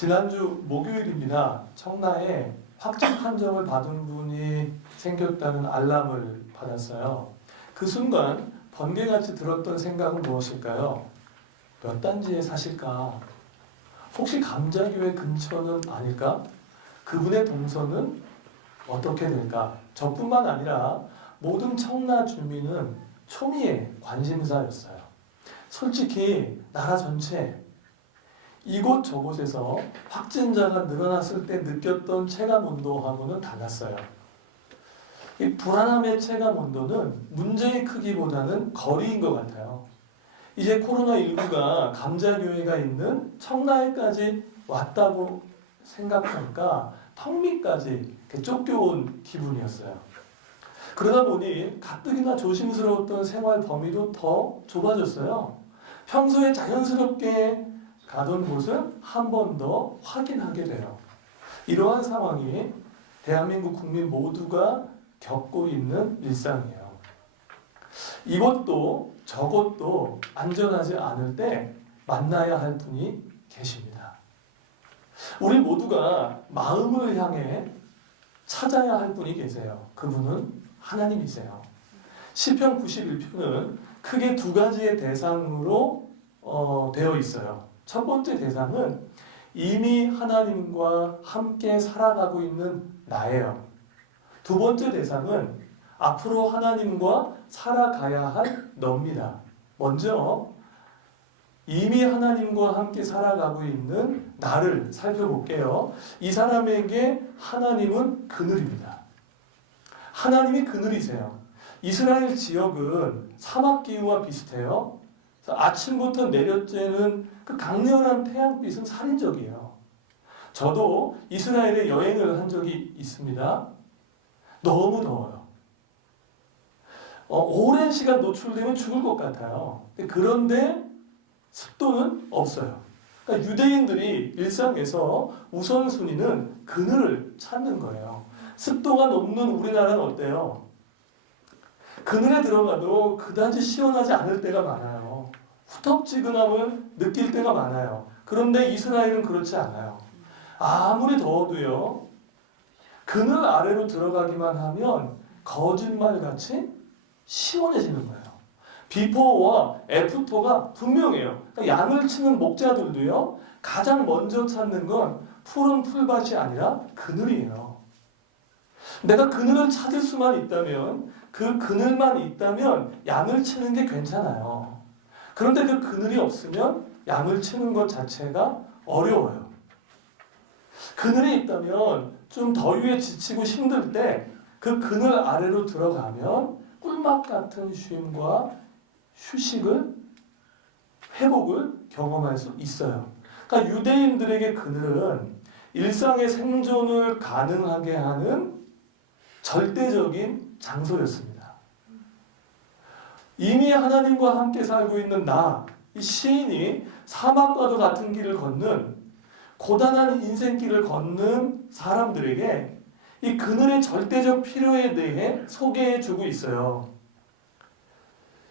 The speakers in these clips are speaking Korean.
지난주 목요일입니다. 청라에 확진 판정을 받은 분이 생겼다는 알람을 받았어요. 그 순간 번개같이 들었던 생각은 무엇일까요? 몇 단지에 사실까? 혹시 감자교회 근처는 아닐까? 그분의 동선은 어떻게 될까? 저뿐만 아니라 모든 청라 주민은 초미의 관심사였어요. 솔직히 나라 전체 이곳저곳에서 확진자가 늘어났을 때 느꼈던 체감 온도하고는 달랐어요. 이 불안함의 체감 온도는 문제의 크기보다는 거리인 것 같아요. 이제 코로나19가 감자교회가 있는 청라에까지 왔다고 생각하니까 턱밑까지 쫓겨온 기분이었어요. 그러다 보니 가뜩이나 조심스러웠던 생활 범위도 더 좁아졌어요. 평소에 자연스럽게 가던 곳을 한 번 더 확인하게 돼요. 이러한 상황이 대한민국 국민 모두가 겪고 있는 일상이에요. 이것도 저것도 안전하지 않을 때 만나야 할 분이 계십니다. 우리 모두가 마음을 향해 찾아야 할 분이 계세요. 그분은 하나님이세요. 시편 91편은 크게 두 가지의 대상으로 되어 있어요. 첫 번째 대상은 이미 하나님과 함께 살아가고 있는 나예요. 두 번째 대상은 앞으로 하나님과 살아가야 할 너입니다. 먼저 이미 하나님과 함께 살아가고 있는 나를 살펴볼게요. 이 사람에게 하나님은 그늘입니다. 하나님이 그늘이세요. 이스라엘 지역은 사막 기후와 비슷해요. 아침부터 내려쬐는 그 강렬한 태양빛은 살인적이에요. 저도 이스라엘에 여행을 한 적이 있습니다. 너무 더워요. 오랜 시간 노출되면 죽을 것 같아요. 그런데 습도는 없어요. 그러니까 유대인들이 일상에서 우선순위는 그늘을 찾는 거예요. 습도가 높는 우리나라는 어때요? 그늘에 들어가도 그다지 시원하지 않을 때가 많아요. 후텁지근함을 느낄 때가 많아요. 그런데 이스라엘은 그렇지 않아요. 아무리 더워도요, 그늘 아래로 들어가기만 하면 거짓말같이 시원해지는 거예요. 비포와 애프터가 분명해요. 그러니까 양을 치는 목자들도요, 가장 먼저 찾는 건 푸른 풀밭이 아니라 그늘이에요. 내가 그늘을 찾을 수만 있다면, 그 그늘만 있다면 양을 치는 게 괜찮아요. 그런데 그 그늘이 없으면 양을 치는 것 자체가 어려워요. 그늘이 있다면 좀 더위에 지치고 힘들 때 그 그늘 아래로 들어가면 꿀맛 같은 쉼과 휴식을, 회복을 경험할 수 있어요. 그러니까 유대인들에게 그늘은 일상의 생존을 가능하게 하는 절대적인 장소였습니다. 이미 하나님과 함께 살고 있는 이 시인이 사막과도 같은 길을 걷는, 고단한 인생길을 걷는 사람들에게 이 그늘의 절대적 필요에 대해 소개해주고 있어요.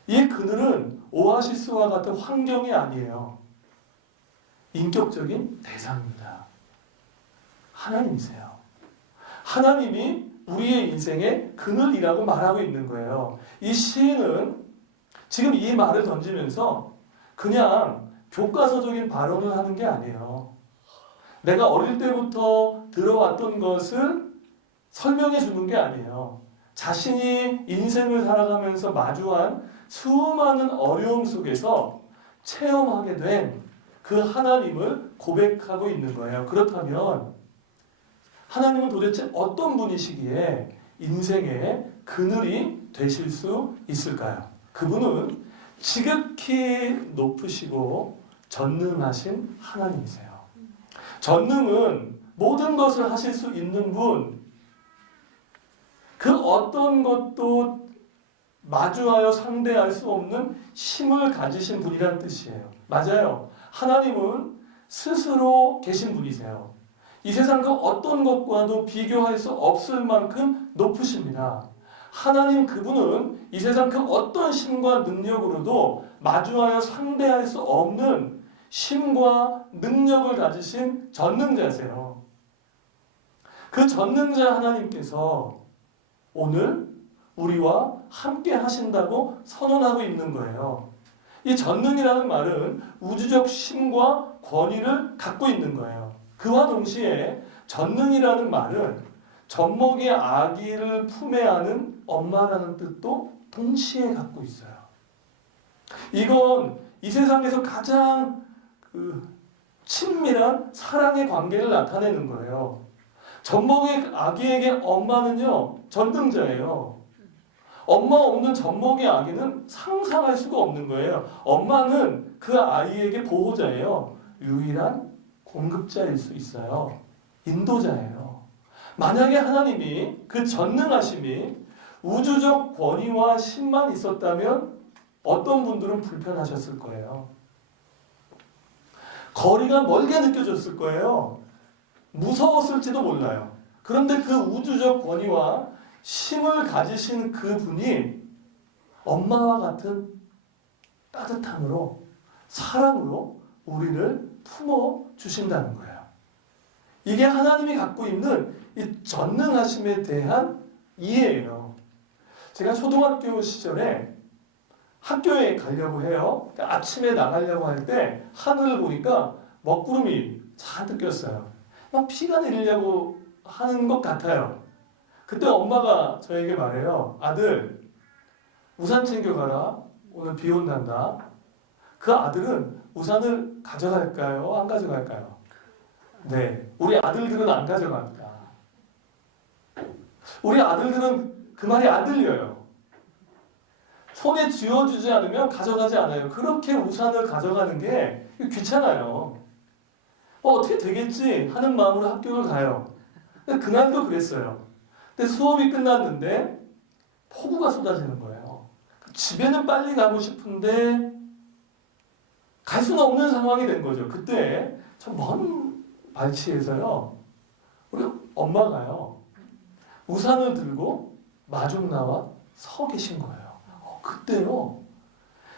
이 그늘은 오아시스와 같은 환경이 아니에요. 인격적인 대상입니다. 하나님이세요. 하나님이 우리의 인생의 그늘이라고 말하고 있는 거예요. 이 시인은 지금 이 말을 던지면서 그냥 교과서적인 발언을 하는 게 아니에요. 내가 어릴 때부터 들어왔던 것을 설명해 주는 게 아니에요. 자신이 인생을 살아가면서 마주한 수많은 어려움 속에서 체험하게 된 그 하나님을 고백하고 있는 거예요. 그렇다면 하나님은 도대체 어떤 분이시기에 인생의 그늘이 되실 수 있을까요? 그분은 지극히 높으시고 전능하신 하나님이세요. 전능은 모든 것을 하실 수 있는 분, 그 어떤 것도 마주하여 상대할 수 없는 힘을 가지신 분이라는 뜻이에요. 맞아요. 하나님은 스스로 계신 분이세요. 이 세상 그 어떤 것과도 비교할 수 없을 만큼 높으십니다. 하나님 그분은 이 세상 그 어떤 힘과 능력으로도 마주하여 상대할 수 없는 힘과 능력을 가지신 전능자세요. 그 전능자 하나님께서 오늘 우리와 함께 하신다고 선언하고 있는 거예요. 이 전능이라는 말은 우주적 힘과 권위를 갖고 있는 거예요. 그와 동시에 전능이라는 말은 젖먹이 아기를 품에 안은 엄마라는 뜻도 동시에 갖고 있어요. 이건 이 세상에서 가장 친밀한 사랑의 관계를 나타내는 거예요. 젖먹이 아기에게 엄마는요, 전능자예요. 엄마 없는 젖먹이 아기는 상상할 수가 없는 거예요. 엄마는 그 아이에게 보호자예요. 유일한 공급자일 수 있어요. 인도자예요. 만약에 하나님이 그 전능하심이 우주적 권위와 힘만 있었다면 어떤 분들은 불편하셨을 거예요. 거리가 멀게 느껴졌을 거예요. 무서웠을지도 몰라요. 그런데 그 우주적 권위와 힘을 가지신 그분이 엄마와 같은 따뜻함으로, 사랑으로 우리를 품어 주신다는 거예요. 이게 하나님이 갖고 있는 이 전능하심에 대한 이해예요. 제가 초등학교 시절에 학교에 가려고 해요. 아침에 나가려고 할 때 하늘을 보니까 먹구름이 잔뜩 꼈어요. 막 비가 내리려고 하는 것 같아요. 그때 엄마가 저에게 말해요. 아들, 우산 챙겨가라. 오늘 비 온단다. 그 아들은 우산을 가져갈까요? 안 가져갈까요? 네, 우리 아들들은 안 가져갑니다. 우리 아들들은 그 말이 안 들려요. 손에 쥐어주지 않으면 가져가지 않아요. 그렇게 우산을 가져가는 게 귀찮아요. 어떻게 되겠지 하는 마음으로 학교를 가요. 근데 그날도 그랬어요. 근데 수업이 끝났는데 폭우가 쏟아지는 거예요. 집에는 빨리 가고 싶은데 갈 수는 없는 상황이 된 거죠. 그때 저 먼 발치에서요, 우리 엄마가요, 우산을 들고 마중 나와 서 계신 거예요. 그때요,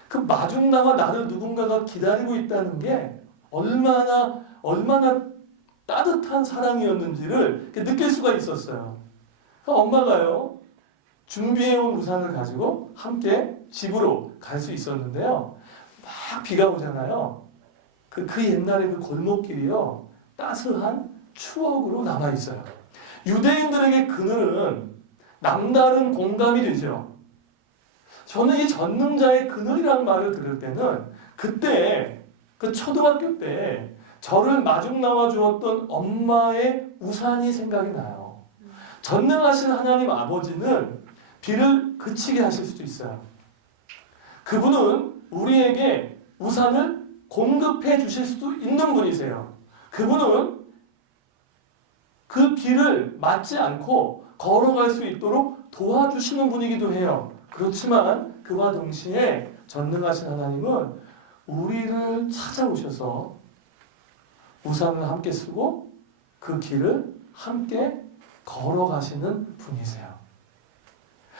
그 마중 나와 나를 누군가가 기다리고 있다는 게 얼마나 따뜻한 사랑이었는지를 느낄 수가 있었어요. 엄마가요, 준비해온 우산을 가지고 함께 집으로 갈 수 있었는데요. 막 비가 오잖아요. 그 옛날에 그 골목길이요, 따스한 추억으로 남아있어요. 유대인들에게 그늘은 남다른 공감이 되죠. 저는 이 전능자의 그늘이라는 말을 들을 때는 그때 그 초등학교 때 저를 마중 나와 주었던 엄마의 우산이 생각이 나요. 전능하신 하나님 아버지는 비를 그치게 하실 수도 있어요. 그분은 우리에게 우산을 공급해 주실 수도 있는 분이세요. 그분은 그 비를 맞지 않고 걸어갈 수 있도록 도와주시는 분이기도 해요. 그렇지만 그와 동시에 전능하신 하나님은 우리를 찾아오셔서 우산을 함께 쓰고 그 길을 함께 걸어가시는 분이세요.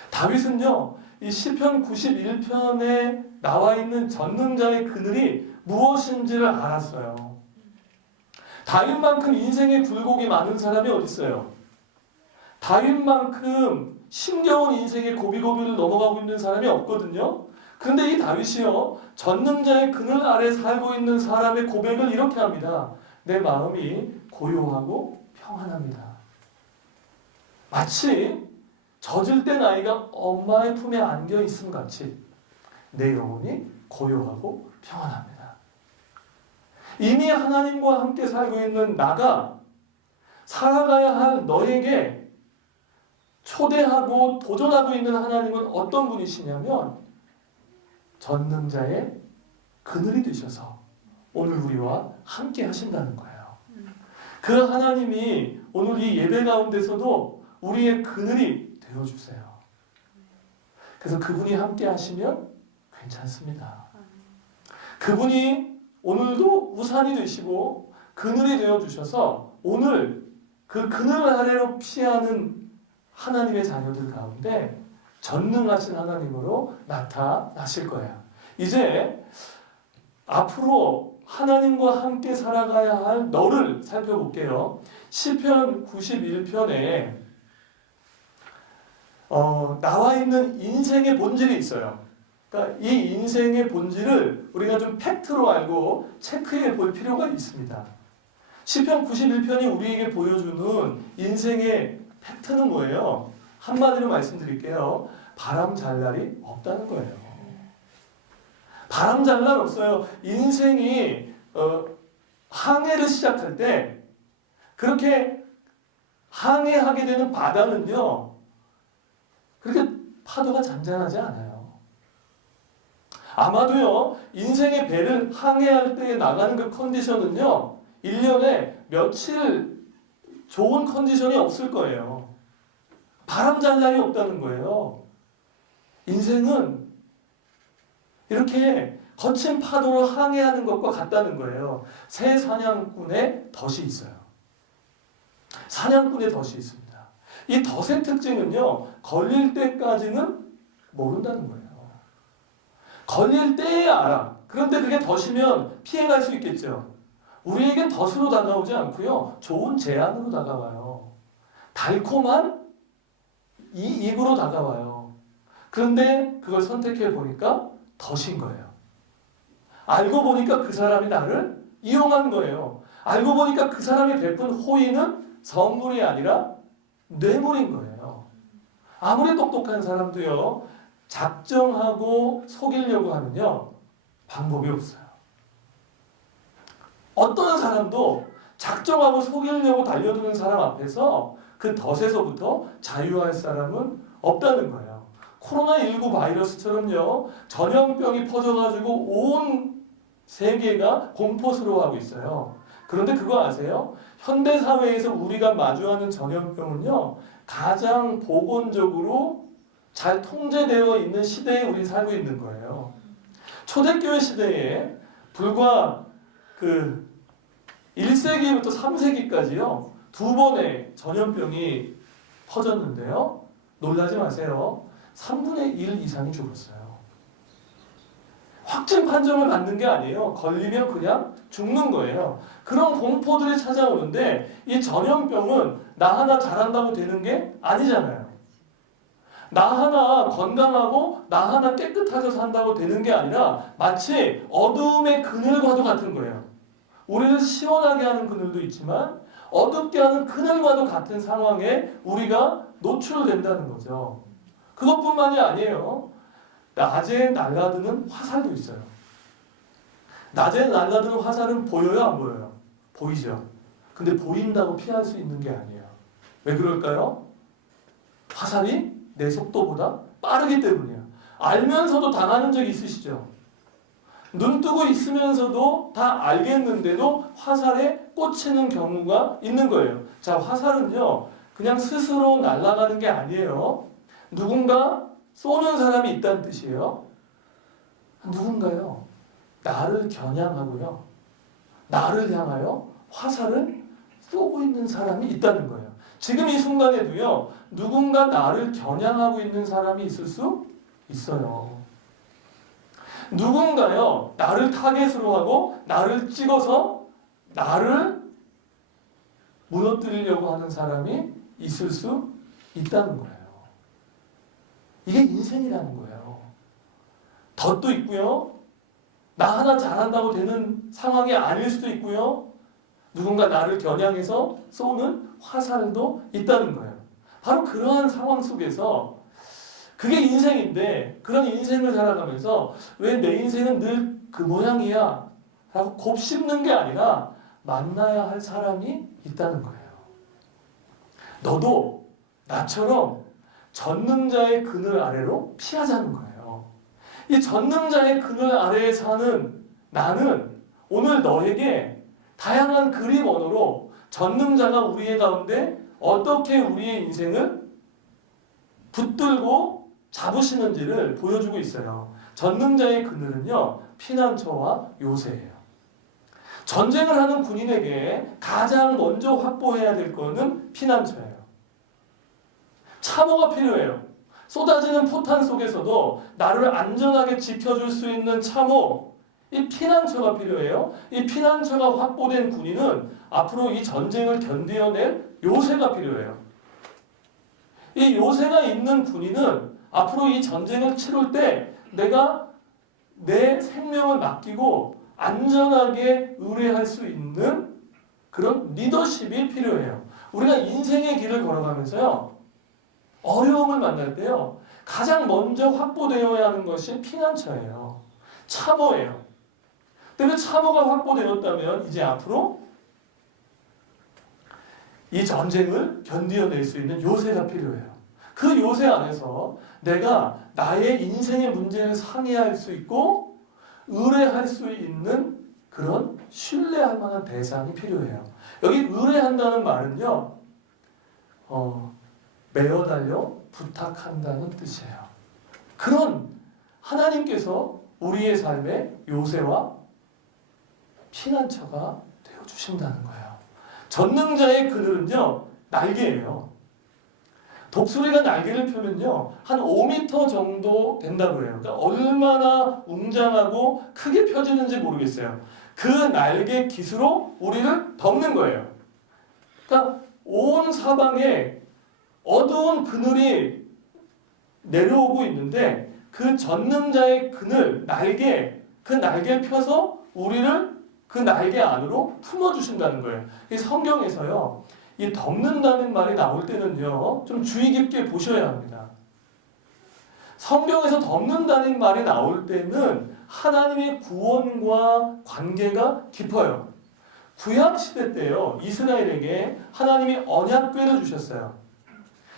다윗은요, 이 시편 91편에 나와 있는 전능자의 그늘이 무엇인지를 알았어요. 다윗만큼 인생의 굴곡이 많은 사람이 어디 있어요? 다윗만큼 힘겨운 인생의 고비고비를 넘어가고 있는 사람이 없거든요. 그런데 이 다윗이요, 전능자의 그늘 아래 살고 있는 사람의 고백을 이렇게 합니다. 내 마음이 고요하고 평안합니다. 마치 젖을 땐 아이가 엄마의 품에 안겨 있음 같이 내 영혼이 고요하고 평안합니다. 이미 하나님과 함께 살고 있는 나가 살아가야 할 너에게 초대하고 도전하고 있는 하나님은 어떤 분이시냐면 전능자의 그늘이 되셔서 오늘 우리와 함께 하신다는 거예요. 그 하나님이 오늘 이 예배 가운데서도 우리의 그늘이 되어주세요. 그래서 그분이 함께 하시면 괜찮습니다. 그분이 오늘도 우산이 되시고 그늘이 되어주셔서 오늘 그 그늘 아래로 피하는 하나님의 자녀들 가운데 전능하신 하나님으로 나타나실 거예요. 이제 앞으로 하나님과 함께 살아가야 할 너를 살펴볼게요. 시편 91편에 나와 있는 인생의 본질이 있어요. 그러니까 이 인생의 본질을 우리가 좀 팩트로 알고 체크해 볼 필요가 있습니다. 시편 91편이 우리에게 보여주는 인생의 팩트는 뭐예요? 한마디로 말씀드릴게요. 바람 잘 날이 없다는 거예요. 바람 잘 날 없어요. 인생이 항해를 시작할 때 그렇게 항해하게 되는 바다는요, 그렇게 파도가 잔잔하지 않아요. 아마도요, 인생의 배를 항해할 때 나가는 그 컨디션은요, 1년에 며칠 좋은 컨디션이 없을 거예요. 바람 잘 날이 없다는 거예요. 인생은 이렇게 거친 파도로 항해하는 것과 같다는 거예요. 새 사냥꾼의 덫이 있어요. 사냥꾼의 덫이 있습니다. 이 덫의 특징은요, 걸릴 때까지는 모른다는 거예요. 걸릴 때에 알아. 그런데 그게 덫이면 피해갈 수 있겠죠. 우리에겐 덫으로 다가오지 않고요, 좋은 제안으로 다가와요. 달콤한 이 입으로 다가와요. 그런데 그걸 선택해 보니까 덫인 거예요. 알고 보니까 그 사람이 나를 이용한 거예요. 알고 보니까 그 사람이 베푼 호의는 선물이 아니라 뇌물인 거예요. 아무리 똑똑한 사람도요, 작정하고 속이려고 하면요, 방법이 없어요. 어떤 사람도 작정하고 속이려고 달려드는 사람 앞에서 그 덫에서부터 자유할 사람은 없다는 거예요. 코로나19 바이러스처럼요, 전염병이 퍼져가지고 온 세계가 공포스러워하고 있어요. 그런데 그거 아세요? 현대사회에서 우리가 마주하는 전염병은요, 가장 보건적으로 잘 통제되어 있는 시대에 우리 살고 있는 거예요. 초대교회 시대에 불과 1세기부터 3세기까지요, 2번의 전염병이 퍼졌는데요, 놀라지 마세요. 3분의 1 이상이 죽었어요. 확진 판정을 받는 게 아니에요. 걸리면 그냥 죽는 거예요. 그런 공포들이 찾아오는데 이 전염병은 나 하나 잘한다고 되는 게 아니잖아요. 나 하나 건강하고 나 하나 깨끗하게 산다고 되는 게 아니라 마치 어둠의 그늘과도 같은 거예요. 우리를 시원하게 하는 그늘도 있지만 어둡게 하는 그늘과도 같은 상황에 우리가 노출된다는 거죠. 그것뿐만이 아니에요. 낮에 날아드는 화살도 있어요. 낮에 날아드는 화살은 보여요, 안 보여요? 보이죠. 근데 보인다고 피할 수 있는 게 아니에요. 왜 그럴까요? 화살이 내 속도보다 빠르기 때문이에요. 알면서도 당하는 적이 있으시죠? 눈 뜨고 있으면서도 다 알겠는데도 화살에 꽂히는 경우가 있는 거예요. 자, 화살은요, 그냥 스스로 날아가는 게 아니에요. 누군가 쏘는 사람이 있다는 뜻이에요. 누군가요? 나를 겨냥하고요, 나를 향하여 화살을 쏘고 있는 사람이 있다는 거예요. 지금 이 순간에도요, 누군가 나를 겨냥하고 있는 사람이 있을 수 있어요. 누군가요, 나를 타겟으로 하고 나를 찍어서 나를 무너뜨리려고 하는 사람이 있을 수 있다는 거예요. 이게 인생이라는 거예요. 덫도 있고요, 나 하나 잘한다고 되는 상황이 아닐 수도 있고요, 누군가 나를 겨냥해서 쏘는 화살도 있다는 거예요. 바로 그러한 상황 속에서 그게 인생인데, 그런 인생을 살아가면서 왜 내 인생은 늘 그 모양이야 라고 곱씹는 게 아니라 만나야 할 사람이 있다는 거예요. 너도 나처럼 전능자의 그늘 아래로 피하자는 거예요. 이 전능자의 그늘 아래에 사는 나는 오늘 너에게 다양한 그림 언어로 전능자가 우리의 가운데 어떻게 우리의 인생을 붙들고 잡으시는지를 보여주고 있어요. 전능자의 그늘은요, 피난처와 요새예요. 전쟁을 하는 군인에게 가장 먼저 확보해야 될 거는 피난처예요. 참호가 필요해요. 쏟아지는 포탄 속에서도 나를 안전하게 지켜줄 수 있는 참호, 이 피난처가 필요해요. 이 피난처가 확보된 군인은 앞으로 이 전쟁을 견뎌낼 요새가 필요해요. 이 요새가 있는 군인은 앞으로 이 전쟁을 치룰 때 내가 내 생명을 맡기고 안전하게 의뢰할 수 있는 그런 리더십이 필요해요. 우리가 인생의 길을 걸어가면서요, 어려움을 만날 때요, 가장 먼저 확보되어야 하는 것이 피난처예요. 참호예요. 근데 그 참호가 확보되었다면 이제 앞으로 이 전쟁을 견디어낼 수 있는 요새가 필요해요. 그 요새 안에서 내가 나의 인생의 문제를 상의할 수 있고 의뢰할 수 있는 그런 신뢰할 만한 대상이 필요해요. 여기 의뢰한다는 말은요, 매어달려 부탁한다는 뜻이에요. 그런 하나님께서 우리의 삶의 요새와 피난처가 되어주신다는 거예요. 전능자의 그늘은요, 날개예요. 독수리가 날개를 펴면요, 한 5m 정도 된다고 해요. 그러니까 얼마나 웅장하고 크게 펴지는지 모르겠어요. 그 날개 깃으로 우리를 덮는 거예요. 그러니까 온 사방에 어두운 그늘이 내려오고 있는데 그 전능자의 그늘, 날개, 그 날개를 펴서 우리를 그 날개 안으로 품어주신다는 거예요. 이 성경에서요, 이 덮는다는 말이 나올 때는요, 좀 주의 깊게 보셔야 합니다. 성경에서 덮는다는 말이 나올 때는 하나님의 구원과 관계가 깊어요. 구약시대 때요, 이스라엘에게 하나님이 언약궤를 주셨어요.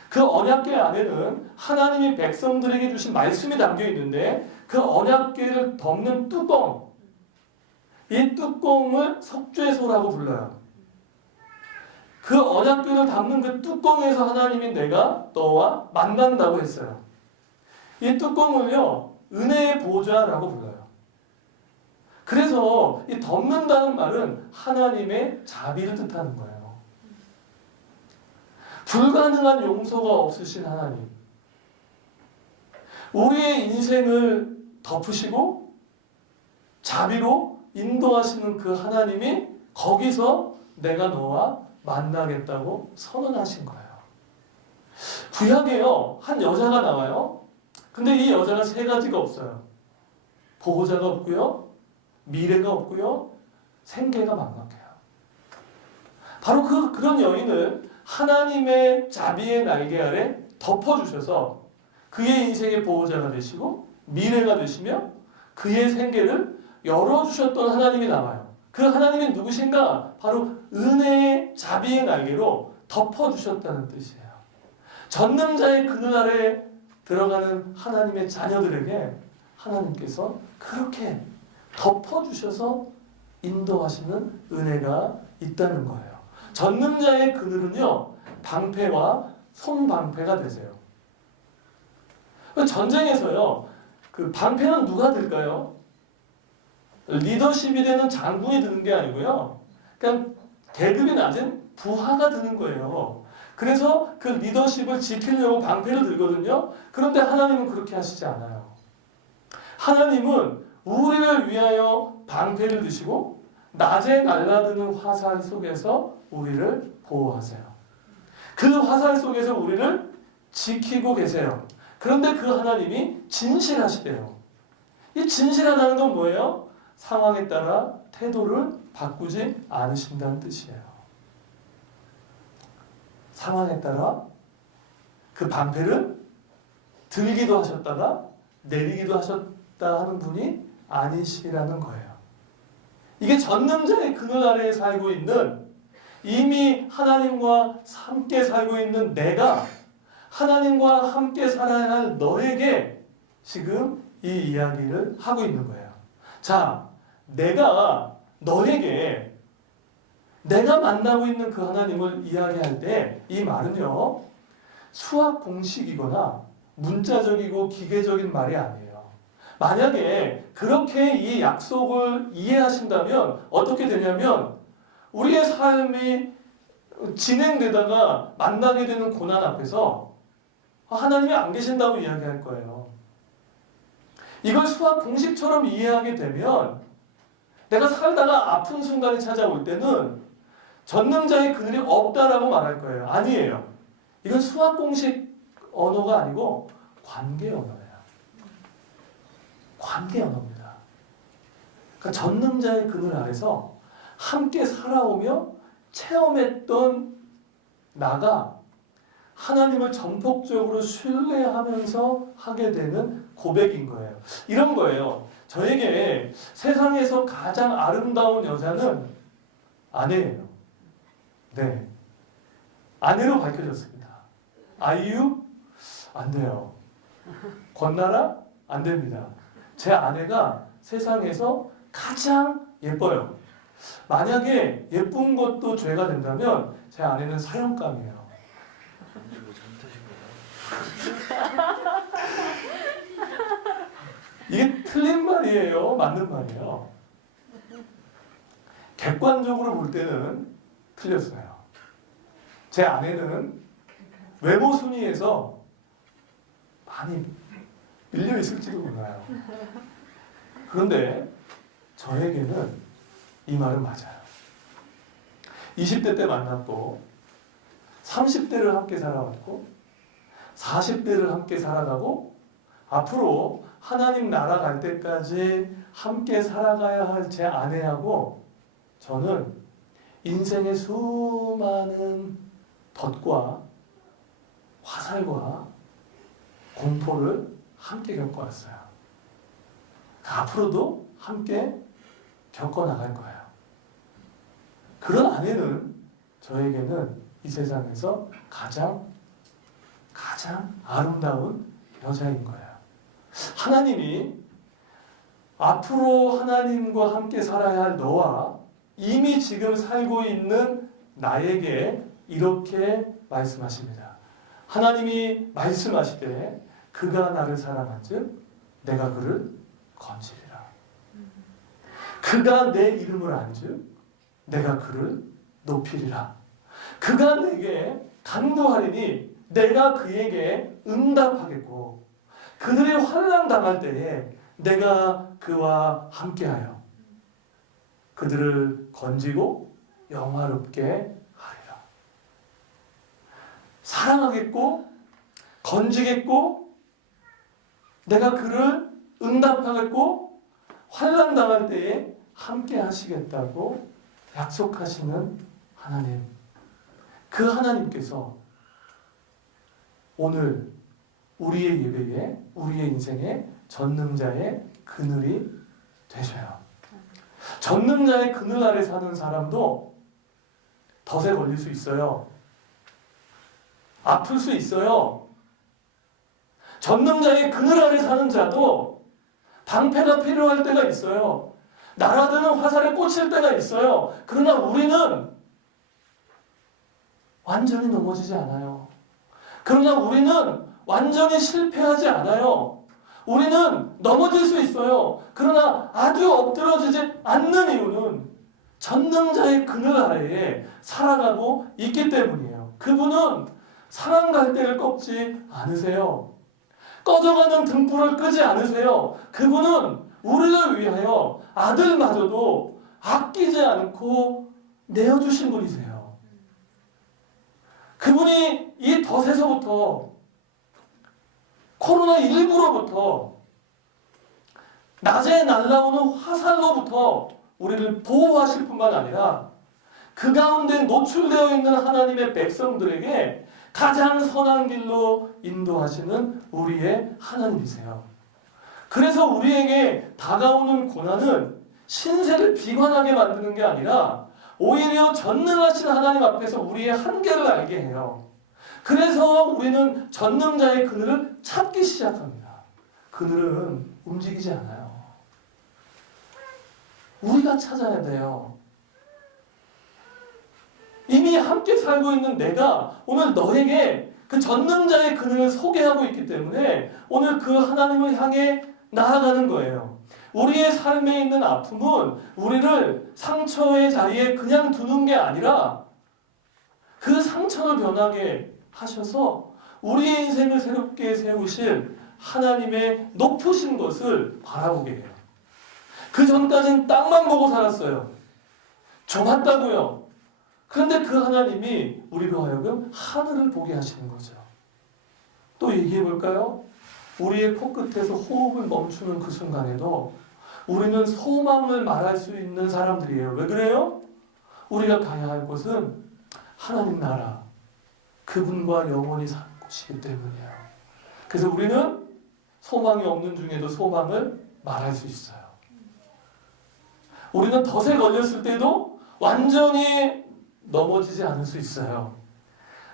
그 언약궤 안에는 하나님이 백성들에게 주신 말씀이 담겨 있는데 그 언약궤를 덮는 뚜껑, 이 뚜껑을 속죄소라고 불러요. 그 언약궤를 담는 그 뚜껑에서 하나님이 내가 너와 만난다고 했어요. 이 뚜껑을요, 은혜의 보좌라고 불러요. 그래서 이 덮는다는 말은 하나님의 자비를 뜻하는 거예요. 불가능한 용서가 없으신 하나님, 우리의 인생을 덮으시고 자비로 인도하시는 그 하나님이 거기서 내가 너와 만나겠다고 선언하신 거예요. 구약에요, 한 여자가 나와요. 근데 이 여자가 세 가지가 없어요. 보호자가 없고요, 미래가 없고요, 생계가 막막해요. 바로 그런 여인을 하나님의 자비의 날개 아래 덮어주셔서 그의 인생의 보호자가 되시고 미래가 되시며 그의 생계를 열어주셨던 하나님이 나와요. 그 하나님이 누구신가? 바로 은혜의 자비의 날개로 덮어주셨다는 뜻이에요. 전능자의 그늘 아래 들어가는 하나님의 자녀들에게 하나님께서 그렇게 덮어주셔서 인도하시는 은혜가 있다는 거예요. 전능자의 그늘은요, 방패와 손방패가 되세요. 전쟁에서요, 그 방패는 누가 들까요? 리더십이 되는 장군이 드는 게 아니고요, 그냥 계급이 낮은 부하가 드는 거예요. 그래서 그 리더십을 지키려고 방패를 들거든요. 그런데 하나님은 그렇게 하시지 않아요. 하나님은 우리를 위하여 방패를 드시고 낮에 날아드는 화살 속에서 우리를 보호하세요. 그 화살 속에서 우리를 지키고 계세요. 그런데 그 하나님이 진실하시대요. 이 진실하다는 건 뭐예요? 상황에 따라 태도를 바꾸지 않으신다는 뜻이에요. 상황에 따라 그 방패를 들기도 하셨다가 내리기도 하셨다 하는 분이 아니시라는 거예요. 이게 전능자의 그늘 아래에 살고 있는, 이미 하나님과 함께 살고 있는 내가 하나님과 함께 살아야 할 너에게 지금 이 이야기를 하고 있는 거예요. 자, 내가 너에게 내가 만나고 있는 그 하나님을 이야기할 때 이 말은요, 수학 공식이거나 문자적이고 기계적인 말이 아니에요. 만약에 그렇게 이 약속을 이해하신다면 어떻게 되냐면 우리의 삶이 진행되다가 만나게 되는 고난 앞에서 하나님이 안 계신다고 이야기할 거예요. 이걸 수학 공식처럼 이해하게 되면 내가 살다가 아픈 순간이 찾아올 때는 전능자의 그늘이 없다라고 말할 거예요. 아니에요. 이건 수학 공식 언어가 아니고 관계 언어예요. 관계 언어입니다. 그러니까 전능자의 그늘 아래서 함께 살아오며 체험했던 나가 하나님을 전폭적으로 신뢰하면서 하게 되는 고백인 거예요. 이런 거예요. 저에게 세상에서 가장 아름다운 여자는 아내예요. 네. 아내로 밝혀졌습니다. 아이유? 안 돼요. 권나라? 안 됩니다. 제 아내가 세상에서 가장 예뻐요. 만약에 예쁜 것도 죄가 된다면 제 아내는 사형감이에요. 이게 틀린 말이에요? 맞는 말이에요? 객관적으로 볼 때는 틀렸어요. 제 아내는 외모 순위에서 많이 밀려 있을지도 몰라요. 그런데 저에게는 이 말은 맞아요. 20대 때 만났고 30대를 함께 살아왔고 40대를 함께 살아가고 앞으로 하나님 나라 갈 때까지 함께 살아가야 할 제 아내하고 저는 인생의 수많은 덫과 화살과 공포를 함께 겪어왔어요. 앞으로도 함께 겪어나갈 거예요. 그런 아내는 저에게는 이 세상에서 가장 아름다운 여자인 거예요. 하나님이 앞으로 하나님과 함께 살아야 할 너와 이미 지금 살고 있는 나에게 이렇게 말씀하십니다. 하나님이 말씀하시되 그가 나를 사랑한즉 내가 그를 건지리라. 그가 내 이름을 안즉 내가 그를 높이리라. 그가 내게 간구하리니 내가 그에게 응답하겠고 그들이 환난 당할 때에 내가 그와 함께하여 그들을 건지고 영화롭게 하리라. 사랑하겠고 건지겠고 내가 그를 응답하겠고 환난 당할 때에 함께 하시겠다고 약속하시는 하나님. 그 하나님께서 오늘 우리의 예배에 우리의 인생에 전능자의 그늘이 되셔요. 전능자의 그늘 아래 사는 사람도 덫에 걸릴 수 있어요. 아플 수 있어요. 전능자의 그늘 아래 사는 자도 방패가 필요할 때가 있어요. 날아드는 화살에 꽂힐 때가 있어요. 그러나 우리는 완전히 넘어지지 않아요. 그러나 우리는 완전히 실패하지 않아요. 우리는 넘어질 수 있어요. 그러나 아주 엎드러지지 않는 이유는 전능자의 그늘 아래에 살아가고 있기 때문이에요. 그분은 사랑 갈대를 꺾지 않으세요. 꺼져가는 등불을 끄지 않으세요. 그분은 우리를 위하여 아들마저도 아끼지 않고 내어주신 분이세요. 그분이 이 덫에서부터 코로나19로부터 낮에 날아오는 화살로부터 우리를 보호하실 뿐만 아니라 그 가운데 노출되어 있는 하나님의 백성들에게 가장 선한 길로 인도하시는 우리의 하나님이세요. 그래서 우리에게 다가오는 고난은 신세를 비관하게 만드는 게 아니라 오히려 전능하신 하나님 앞에서 우리의 한계를 알게 해요. 그래서 우리는 전능자의 그늘을 찾기 시작합니다. 그늘은 움직이지 않아요. 우리가 찾아야 돼요. 이미 함께 살고 있는 내가 오늘 너에게 그 전능자의 그늘을 소개하고 있기 때문에 오늘 그 하나님을 향해 나아가는 거예요. 우리의 삶에 있는 아픔은 우리를 상처의 자리에 그냥 두는 게 아니라 그 상처를 변하게 하셔서 우리의 인생을 새롭게 세우실 하나님의 높으신 것을 바라보게 해요. 그 전까지는 땅만 보고 살았어요. 좁았다고요. 그런데 그 하나님이 우리로 하여금 하늘을 보게 하시는 거죠. 또 얘기해 볼까요? 우리의 코끝에서 호흡을 멈추는 그 순간에도 우리는 소망을 말할 수 있는 사람들이에요. 왜 그래요? 우리가 가야 할 곳은 하나님 나라, 그분과 영원히 사는 곳이기 때문이에요. 그래서 우리는 소망이 없는 중에도 소망을 말할 수 있어요. 우리는 덫에 걸렸을 때도 완전히 넘어지지 않을 수 있어요.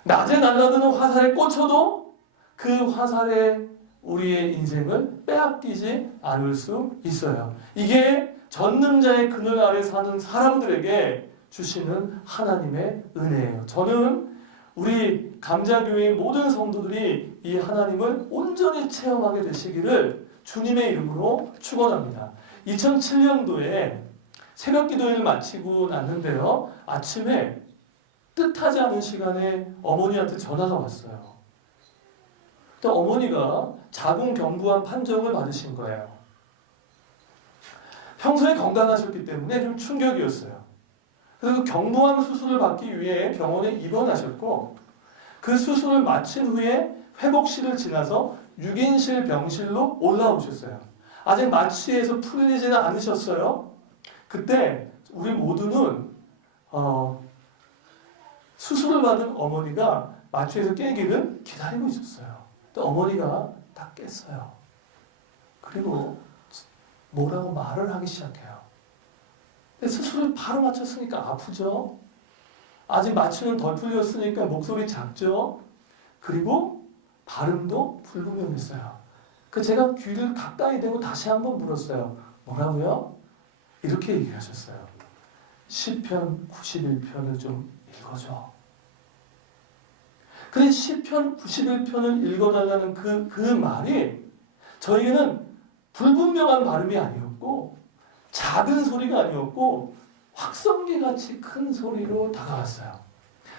낮에 날아드는 화살에 꽂혀도 그 화살에 우리의 인생을 빼앗기지 않을 수 있어요. 이게 전능자의 그늘 아래 사는 사람들에게 주시는 하나님의 은혜예요. 저는 우리 감자교회의 모든 성도들이 이 하나님을 온전히 체험하게 되시기를 주님의 이름으로 축원합니다. 2007년도에 새벽 기도회를 마치고 났는데요. 아침에 뜻하지 않은 시간에 어머니한테 전화가 왔어요. 또 어머니가 자궁경부암 판정을 받으신 거예요. 평소에 건강하셨기 때문에 좀 충격이었어요. 그래서 경부암 수술을 받기 위해 병원에 입원하셨고 그 수술을 마친 후에 회복실을 지나서 6인실 병실로 올라오셨어요. 아직 마취에서 풀리지는 않으셨어요. 그때 우리 모두는 수술을 받은 어머니가 마취에서 깨기를 기다리고 있었어요. 또 어머니가 딱 깼어요. 그리고 뭐라고 말을 하기 시작해요. 근데 수술을 바로 마쳤으니까 아프죠. 아직 마취는 덜 풀렸으니까 목소리 작죠. 그리고 발음도 불분명했어요. 그 제가 귀를 가까이 대고 다시 한번 물었어요. 뭐라고요? 이렇게 얘기하셨어요. 시편 91편을 좀 읽어줘. 근데 시편 91편을 읽어달라는 그 말이 저에게는 불분명한 발음이 아니었고 작은 소리가 아니었고 확성기같이 큰 소리로 다가왔어요.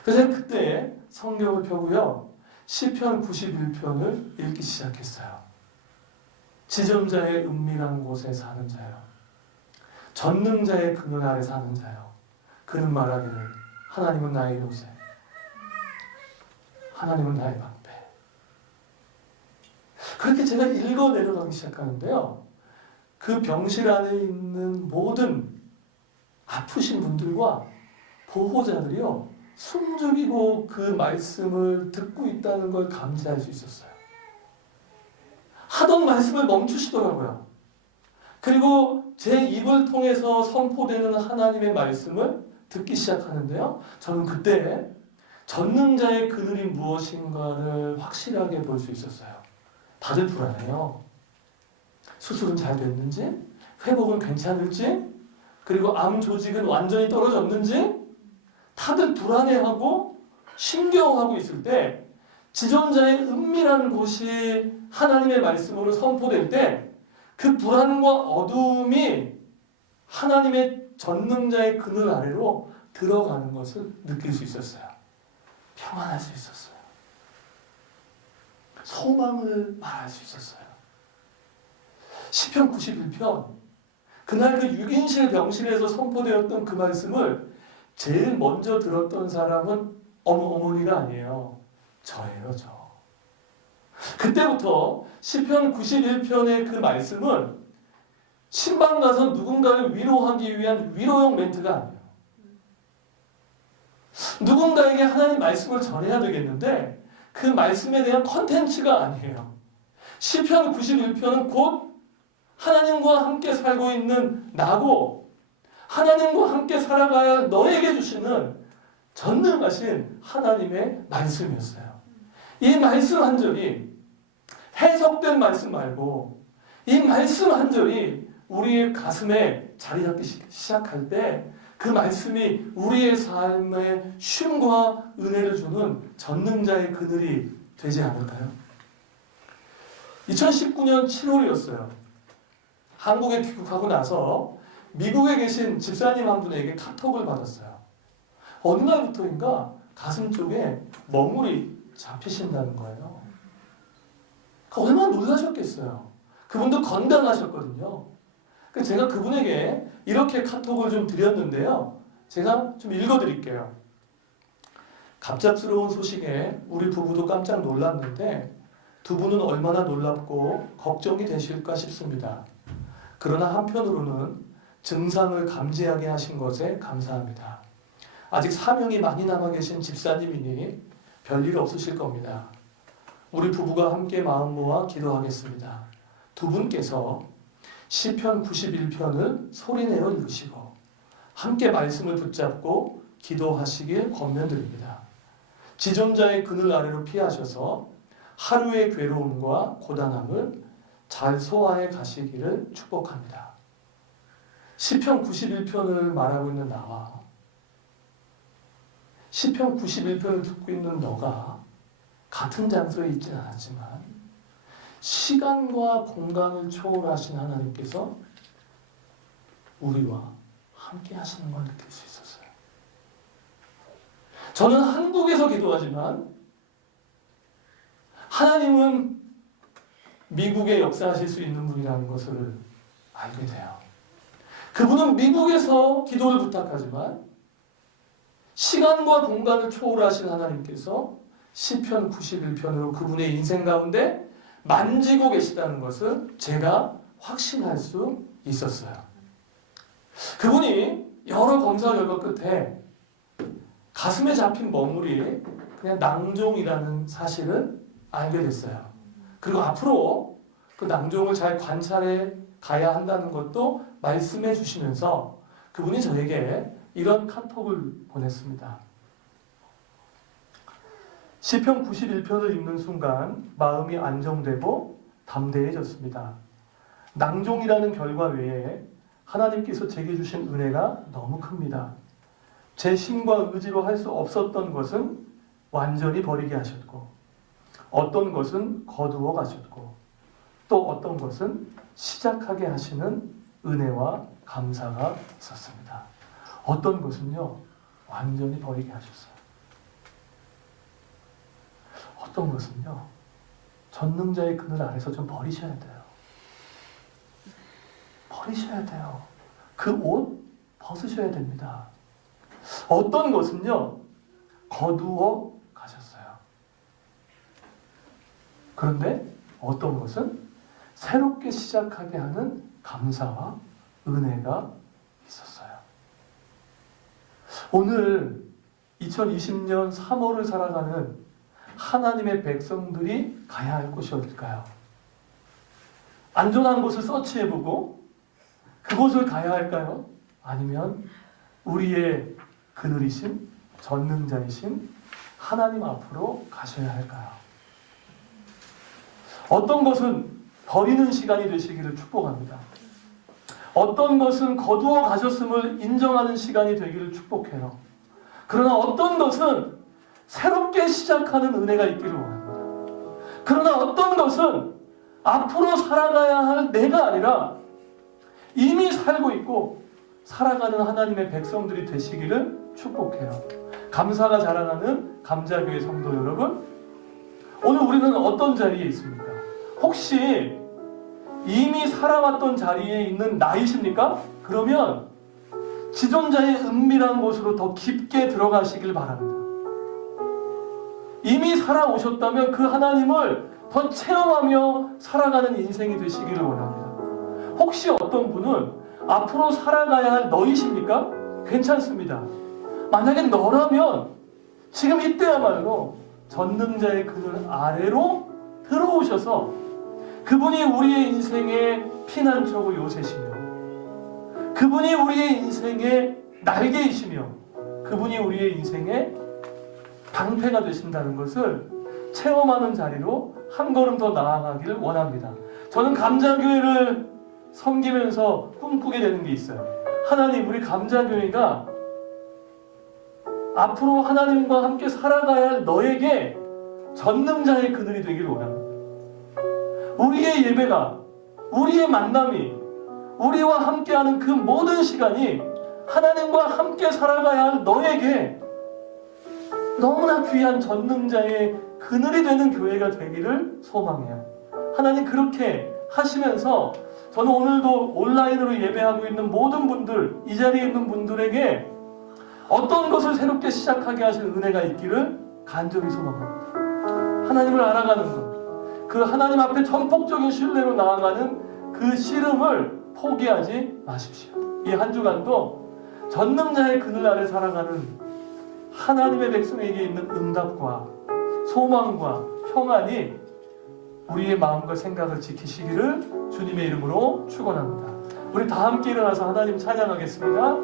그래서 그때 성경을 펴고요. 시편 91편을 읽기 시작했어요. 지존자의 은밀한 곳에 사는 자요. 전능자의 그늘 아래 사는 자요. 그는 말하기를 하나님은 나의 요새, 하나님은 나의 방패. 그렇게 제가 읽어 내려가기 시작하는데요. 그 병실 안에 있는 모든 아프신 분들과 보호자들이요. 숨죽이고 그 말씀을 듣고 있다는 걸 감지할 수 있었어요. 하던 말씀을 멈추시더라고요. 그리고 제 입을 통해서 선포되는 하나님의 말씀을 듣기 시작하는데요. 저는 그때 전능자의 그늘이 무엇인가를 확실하게 볼 수 있었어요. 다들 불안해요. 수술은 잘 됐는지, 회복은 괜찮을지, 그리고 암 조직은 완전히 떨어졌는지 다들 불안해하고 신경하고 있을 때 지존자의 은밀한 곳이 하나님의 말씀으로 선포될 때 그 불안과 어두움이 하나님의 전능자의 그늘 아래로 들어가는 것을 느낄 수 있었어요. 평안할 수 있었어요. 소망을 말할 수 있었어요. 시편 91편 그날 그 6인실 병실에서 선포되었던 그 말씀을 제일 먼저 들었던 사람은 어머니가 아니에요. 저예요, 저. 그때부터 시편 91편의 그 말씀은 신방 가서 누군가를 위로하기 위한 위로용 멘트가 아니에요. 누군가에게 하나님 말씀을 전해야 되겠는데 그 말씀에 대한 컨텐츠가 아니에요. 시편 91편은 곧 하나님과 함께 살고 있는 나고 하나님과 함께 살아가야 할 너에게 주시는 전능하신 하나님의 말씀이었어요. 이 말씀 한 절이 해석된 말씀 말고 이 말씀 한 절이 우리의 가슴에 자리 잡기 시작할 때 그 말씀이 우리의 삶에 쉼과 은혜를 주는 전능자의 그늘이 되지 않을까요? 2019년 7월이었어요. 한국에 귀국하고 나서 미국에 계신 집사님 한 분에게 카톡을 받았어요. 어느 날부터인가 가슴 쪽에 먹물이 잡히신다는 거예요. 얼마나 놀라셨겠어요. 그분도 건강하셨거든요. 제가 그분에게 이렇게 카톡을 좀 드렸는데요. 제가 좀 읽어드릴게요. 갑작스러운 소식에 우리 부부도 깜짝 놀랐는데 두 분은 얼마나 놀랍고 걱정이 되실까 싶습니다. 그러나 한편으로는 증상을 감지하게 하신 것에 감사합니다. 아직 사명이 많이 남아 계신 집사님이니 별일 없으실 겁니다. 우리 부부가 함께 마음 모아 기도하겠습니다. 두 분께서 시편 91편을 소리내어 읽으시고 함께 말씀을 붙잡고 기도하시길 권면드립니다. 지존자의 그늘 아래로 피하셔서 하루의 괴로움과 고단함을 잘 소화해 가시기를 축복합니다. 시편 91편을 말하고 있는 나와 시편 91편을 듣고 있는 너가 같은 장소에 있지는 않았지만 시간과 공간을 초월하신 하나님께서 우리와 함께 하시는 걸 느낄 수 있었어요. 저는 한국에서 기도하지만 하나님은 미국에 역사하실 수 있는 분이라는 것을 알게 돼요. 그분은 미국에서 기도를 부탁하지만 시간과 공간을 초월하신 하나님께서 시편 91편으로 그분의 인생 가운데 만지고 계시다는 것을 제가 확신할 수 있었어요. 그분이 여러 검사 결과 끝에 가슴에 잡힌 먹물이 그냥 낭종이라는 사실을 알게 됐어요. 그리고 앞으로 그 낭종을 잘 관찰해 가야 한다는 것도 말씀해 주시면서 그분이 저에게 이런 카톡을 보냈습니다. 시편 91편을 읽는 순간 마음이 안정되고 담대해졌습니다. 낭종이라는 결과 외에 하나님께서 제게 주신 은혜가 너무 큽니다. 제 힘과 의지로 할 수 없었던 것은 완전히 버리게 하셨고 어떤 것은 거두어 가셨고 또 어떤 것은 시작하게 하시는 은혜와 감사가 있었습니다. 어떤 것은요 완전히 버리게 하셨어요. 어떤 것은요 전능자의 그늘 아래서 좀 버리셔야 돼요. 버리셔야 돼요. 그 옷 벗으셔야 됩니다. 어떤 것은요 거두어 가셨어요. 그런데 어떤 것은 새롭게 시작하게 하는 감사와 은혜가 있었어요. 오늘 2020년 3월을 살아가는 하나님의 백성들이 가야 할 곳이 어딜까요? 안전한 곳을 서치해보고 그곳을 가야 할까요? 아니면 우리의 그늘이신 전능자이신 하나님 앞으로 가셔야 할까요? 어떤 것은 버리는 시간이 되시기를 축복합니다. 어떤 것은 거두어 가셨음을 인정하는 시간이 되기를 축복해요. 그러나 어떤 것은 새롭게 시작하는 은혜가 있기를 원합니다. 그러나 어떤 것은 앞으로 살아가야 할 내가 아니라 이미 살고 있고 살아가는 하나님의 백성들이 되시기를 축복해요. 감사가 자라나는 감자교회 성도 여러분, 오늘 우리는 어떤 자리에 있습니까? 혹시 이미 살아왔던 자리에 있는 나이십니까? 그러면 지존자의 은밀한 곳으로 더 깊게 들어가시길 바랍니다. 이미 살아오셨다면 그 하나님을 더 체험하며 살아가는 인생이 되시기를 원합니다. 혹시 어떤 분은 앞으로 살아가야 할 너이십니까? 괜찮습니다. 만약에 너라면 지금 이때야말로 전능자의 그늘 아래로 들어오셔서 그분이 우리의 인생의 피난처고 요새시며 그분이 우리의 인생의 날개이시며 그분이 우리의 인생의 방패가 되신다는 것을 체험하는 자리로 한 걸음 더 나아가기를 원합니다. 저는 감자교회를 섬기면서 꿈꾸게 되는 게 있어요. 하나님, 우리 감자교회가 앞으로 하나님과 함께 살아가야 할 너에게 전능자의 그늘이 되기를 원합니다. 우리의 예배가, 우리의 만남이, 우리와 함께하는 그 모든 시간이 하나님과 함께 살아가야 할 너에게 너무나 귀한 전능자의 그늘이 되는 교회가 되기를 소망해요. 하나님 그렇게 하시면서 저는 오늘도 온라인으로 예배하고 있는 모든 분들, 이 자리에 있는 분들에게 어떤 것을 새롭게 시작하게 하실 은혜가 있기를 간절히 소망합니다. 하나님을 알아가는 것, 그 하나님 앞에 전폭적인 신뢰로 나아가는 그 씨름을 포기하지 마십시오. 이 한 주간도 전능자의 그늘 아래 살아가는 하나님의 백성에게 있는 응답과 소망과 평안이 우리의 마음과 생각을 지키시기를 주님의 이름으로 축원합니다. 우리 다 함께 일어나서 하나님 찬양하겠습니다.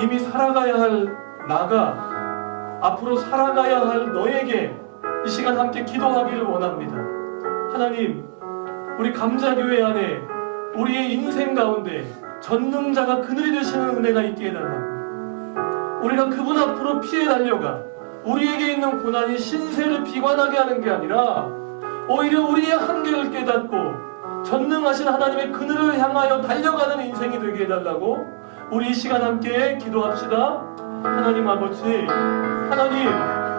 이미 살아가야 할 나가 앞으로 살아가야 할 너에게 이 시간 함께 기도하기를 원합니다. 하나님, 우리 감자교회 안에 우리의 인생 가운데 전능자가 그늘이 되시는 은혜가 있게 해달라고. 우리가 그분 앞으로 피해 달려가 우리에게 있는 고난이 신세를 비관하게 하는 게 아니라 오히려 우리의 한계를 깨닫고 전능하신 하나님의 그늘을 향하여 달려가는 인생이 되게 해달라고 우리 이 시간 함께 기도합시다. 하나님 아버지, 하나님,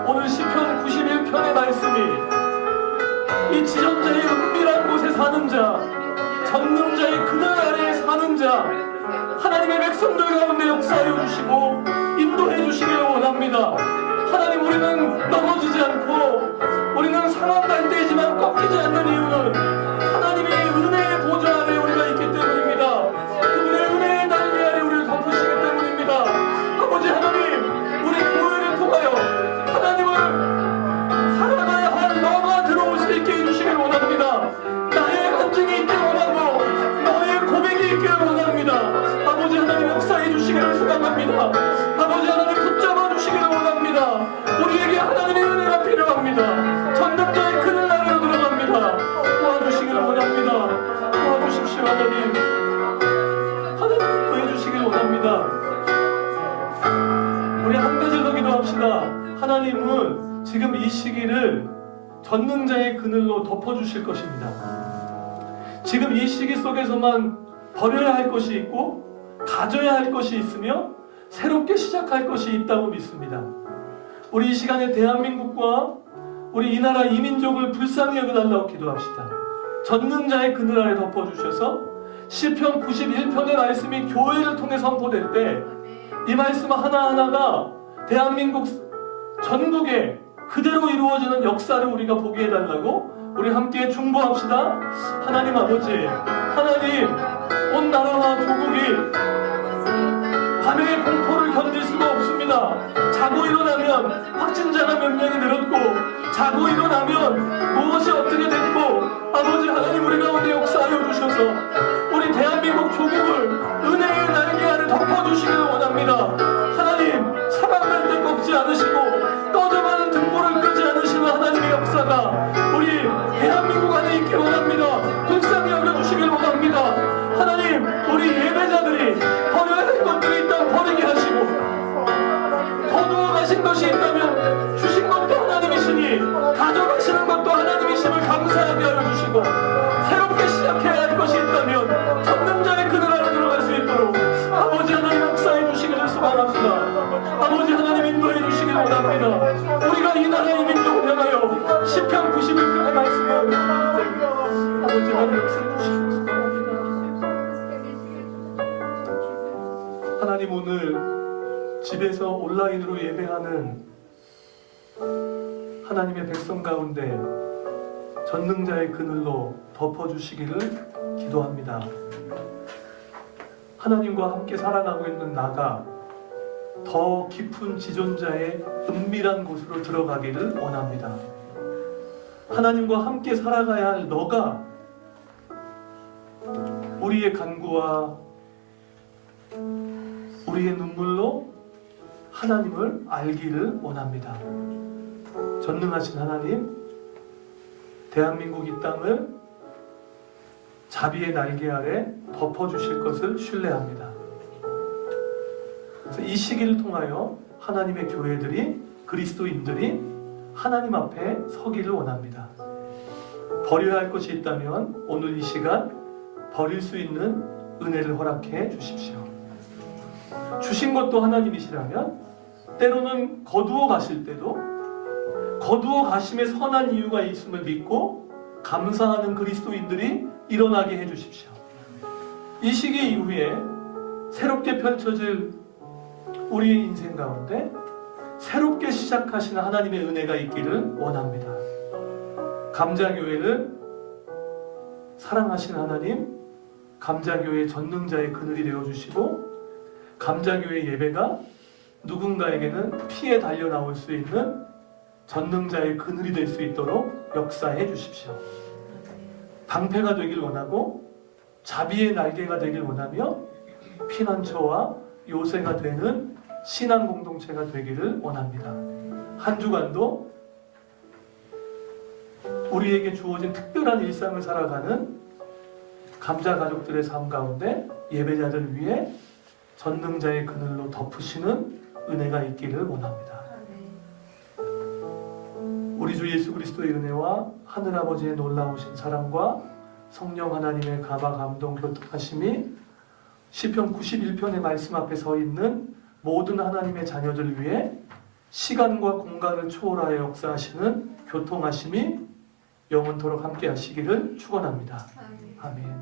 오늘 시편 91편의 말씀이 이 지존자의 은밀한 곳에 사는 자, 전능자의 그늘 아래에 사는 자, 하나님의 백성들 가운데 역사해 주시고 인도해 주시기를 원합니다. 하나님, 우리는 넘어지지 않고 우리는 상한 갈대이지만 꺾이지 않는 이유는 하나님의 은혜의 보좌 아래 우리가 있기 때문입니다. 그분의 은혜의 날개 아래 우리를 덮으시기 때문입니다. 아버지 하나님, 우리 교회를 통하여 하나님을 살아가야 할 너가 들어올 수 있게 해주시길 원합니다. 나의 간증이 있기를 원하고 너의 고백이 있기를 원합니다. 아버지 하나님, 역사해 주시기를 소망합니다. 아버지 하나님, 붙잡아 주시기를 원합니다. 우리에게 하나님의 은혜가 필요합니다. 전능자의 그늘 아래로 들어갑니다. 도와주시기를 원합니다. 도와주십시오. 하나님, 하나님 구해주시기를 원합니다. 우리 한 가지 더 기도합시다. 하나님은 지금 이 시기를 전능자의 그늘로 덮어주실 것입니다. 지금 이 시기 속에서만 버려야 할 것이 있고 가져야 할 것이 있으며 새롭게 시작할 것이 있다고 믿습니다. 우리 이 시간에 대한민국과 우리 이 나라 이 민족을 불쌍히 여겨달라고 기도합시다. 전능자의 그늘 아래 덮어주셔서 시편 91편의 말씀이 교회를 통해 선포될 때 이 말씀 하나하나가 대한민국 전국에 그대로 이루어지는 역사를 우리가 보게 해달라고 우리 함께 중보합시다. 하나님 아버지, 하나님, 온 나라와 조국이 밤의 공포를 견딜 수가 없습니다. 자고 일어나면 확진자가 몇 명이 늘었고, 자고 일어나면 무엇이 어떻게 됐고, 아버지 하나님 우리 가운데 역사하여 주셔서 우리 대한민국 조국을 은혜의 날개 아래 덮어주시기를 원합니다. 하나님, 사방날 때 꺾지 않으시고 떠져가는 등불을 끄지 않으시는 하나님의 역사가 우리 대한민국 안에 있길 원합니다. 불쌍히 여겨주시길 원합니다. 하나님, 우리 예배자들이 버려야 할 것들이 있다면 버리게 하시고, 거두어 가신 것이 있다면 주신 것도 하나님이시니 가져가시는 것도 하나님이심을 감사하게 하여 주시고, 새롭게 시작해야 할 것이 있다면 전능자의 그늘 안에 들어갈 수 있도록 아버지 하나님 역사해 주시기를 소망합니다. 아버지 하나님 인도해 주시기를 원합니다. 우리가 이 나라의 민족을 향하여 시편 91편의 말씀을 아버지 하나님 역사해 주시기를 소망합니다. 하나님, 오늘 집에서 온라인으로 예배하는 하나님의 백성 가운데 전능자의 그늘로 덮어주시기를 기도합니다. 하나님과 함께 살아가고 있는 나가 더 깊은 지존자의 은밀한 곳으로 들어가기를 원합니다. 하나님과 함께 살아가야 할 너가 우리의 간구와 우리의 눈물로 하나님을 알기를 원합니다. 전능하신 하나님, 대한민국 이 땅을 자비의 날개 아래 덮어주실 것을 신뢰합니다. 그래서 이 시기를 통하여 하나님의 교회들이, 그리스도인들이 하나님 앞에 서기를 원합니다. 버려야 할 것이 있다면 오늘 이 시간 버릴 수 있는 은혜를 허락해 주십시오. 주신 것도 하나님이시라면 때로는 거두어 가실 때도 거두어 가심에 선한 이유가 있음을 믿고 감사하는 그리스도인들이 일어나게 해주십시오. 이 시기 이후에 새롭게 펼쳐질 우리의 인생 가운데 새롭게 시작하시는 하나님의 은혜가 있기를 원합니다. 감자교회를 사랑하신 하나님, 감자교회의 전능자의 그늘이 되어주시고 감자교회 예배가 누군가에게는 피에 달려 나올 수 있는 전능자의 그늘이 될 수 있도록 역사해 주십시오. 방패가 되길 원하고 자비의 날개가 되길 원하며 피난처와 요새가 되는 신앙 공동체가 되기를 원합니다. 한 주간도 우리에게 주어진 특별한 일상을 살아가는 감자 가족들의 삶 가운데 예배자들 위해 전능자의 그늘로 덮으시는 은혜가 있기를 원합니다. 우리 주 예수 그리스도의 은혜와 하늘아버지의 놀라우신 사랑과 성령 하나님의 감화 감동 교통하심이 시편 91편의 말씀 앞에 서 있는 모든 하나님의 자녀들 위해 시간과 공간을 초월하여 역사하시는 교통하심이 영원토록 함께 하시기를 축원합니다. 아멘.